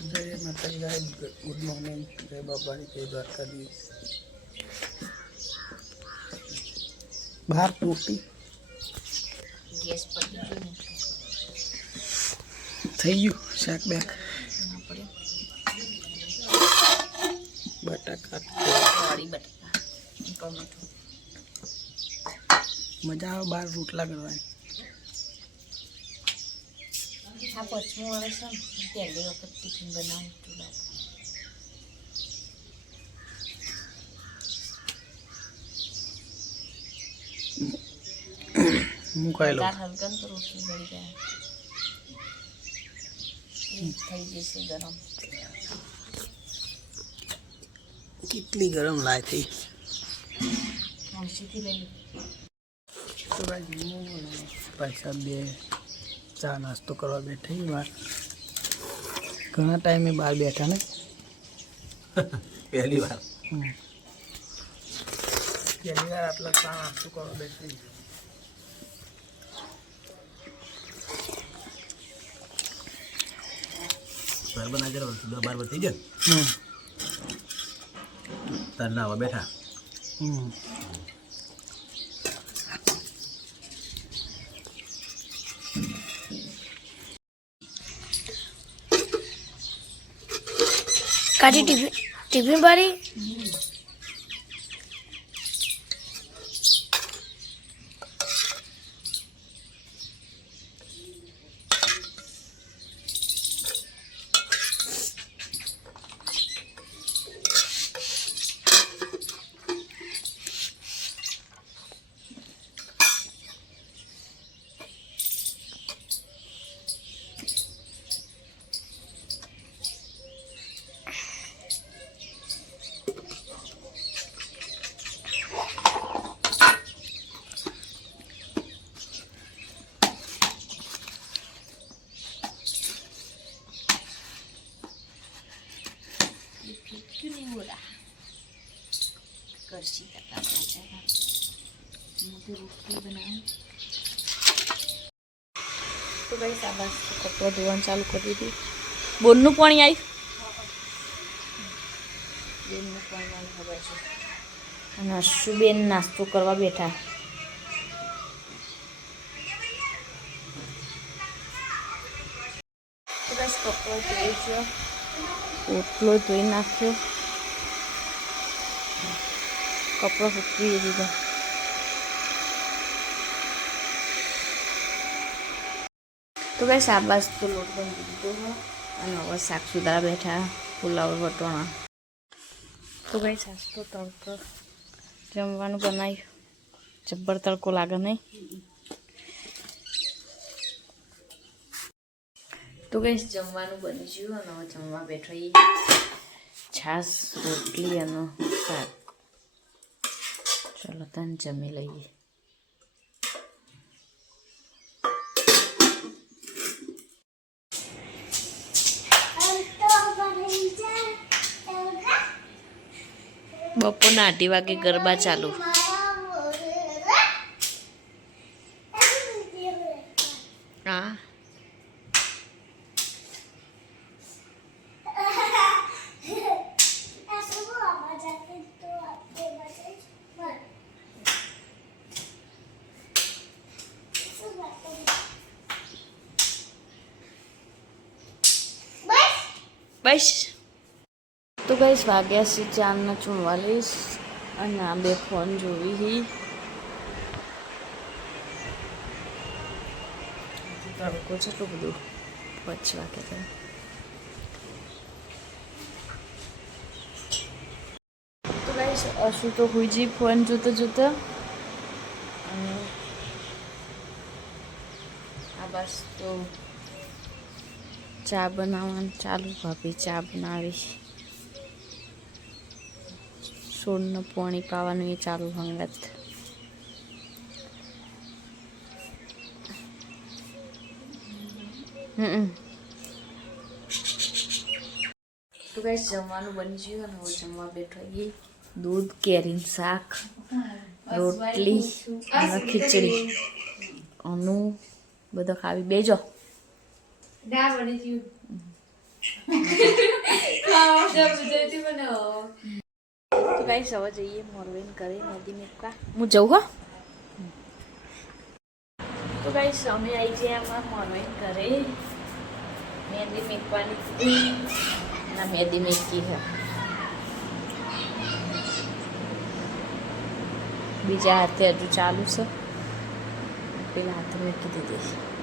जय माता जी guys, good morning, जय बाबा जी, जय द्वारकाधीश। बाहर टूटी गैस पर થઈ ગયું શાક બેક બટાકા વાળી બટાકા ટોમેટો મજા આવે બહાર રોટલા કરવાની. આ પચમું આવે છે ને પહેલી વખત ટિફિન બનાવું ચૂલા મુકાયેલો હલકન તો રોટલી બળી જાય થઈ જશે ગરમ. કેટલી ગરમ લાય થઈ મણસીથી લઈ તો ભાઈ સાહેબ બે ચા નાસ્તો કરવા બેઠા બહાર. ઘણા ટાઈમે બહાર બેઠા ને પહેલી વાર આટલા ચા નાસ્તો કરવા બેઠી. બાર બના જરા 12 થઈ જાય તાર નાવા બેઠા. કાઢી ટિફિન બારી કરશી કરતા રોટલી બનાવી તો ભાઈ સાબાસ કપડાં ધોવાનું ચાલુ કરી દીધી. બોરનું પાણી આવ્યું, બેનનું પાણી આવી ખબર છે. અને અશુબેન નાસ્તો કરવા બેઠા. તો બસ કપડાં ધોઈ છે, ઓટલો ધોઈ નાખ્યો, કપડાં સૂકવી દીધા. તો ભાઈ શાબાસ તો લોટ બંધી દીધો હોય અને હવે શાક સુધારા બેઠા પુલાવ વટોણા. તો ભાઈ શાક તો તડકો જમવાનું બનાવ્યું, જબ્બર તડકો લાગે નહીં. તો ભાઈ જમવાનું બની ગયું અને હવે જમવા બેઠો એ છાશ રોટલી અને શાક. ચલો તને જમી લઈએ. બપોરના 8 વાગે ગરબા ચાલુ. હા બસ. તો ગઈશ વાગ્યા છે 4:44 અને આ બે ફોન જોવી તડકો છે એટલું બધું 5 વાગે. તો ગઈશ અશુ તો હુઈજી ફોન જોતો જોતો અને આ બસ તો ચા બનાવવાનું ચાલુ. ભાભી ચા બનાવી, છોડને પાણી પાવાનું એ ચાલુ હંગત. તો ગાઈસ જમવાનું બની ગયું અને હવે જમવા બેઠો એ દૂધ કેરીનું શાક, રોટલી અને ખીચડી અનું બધા ખાવી બેજો. તો ગાઈસ હવે જઈએ મોરવેન કરે મહેંદી મેકવા. હું જઉં હો. તો ગાઈસ અમે આવી જઈએ અમારા મોરવેન કરે મહેંદી મેકવાની ના મહેંદી મેકી છે. બીજા હાથે હજુ ચાલુ છે, પેલા હાથે મૂકી દીધી.